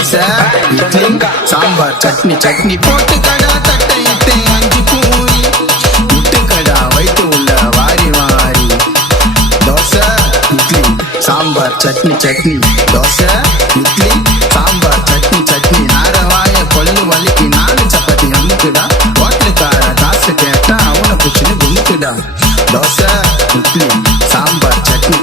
தோசை இட்லி சாம்பார் சட்னி சட்னி போட்டு கடா தட்டை இட்டு 5 பூரி முட்டு கடா வைத்து உள்ள வாரி வாரி தோசை இட்லி சாம்பார் சட்னி சட்னி தோசை இட்லி சாம்பார் சட்னி சட்னி நாரவாய கொள்ளு வலிக்கு 4 சப்பாத்தி அமுக்குடா ஹோட்டலுக்கார காசு கேட்டா அவனை புச்சுன்னு குமுக்குடா தோசை இட்லி சாம்பார் சட்னி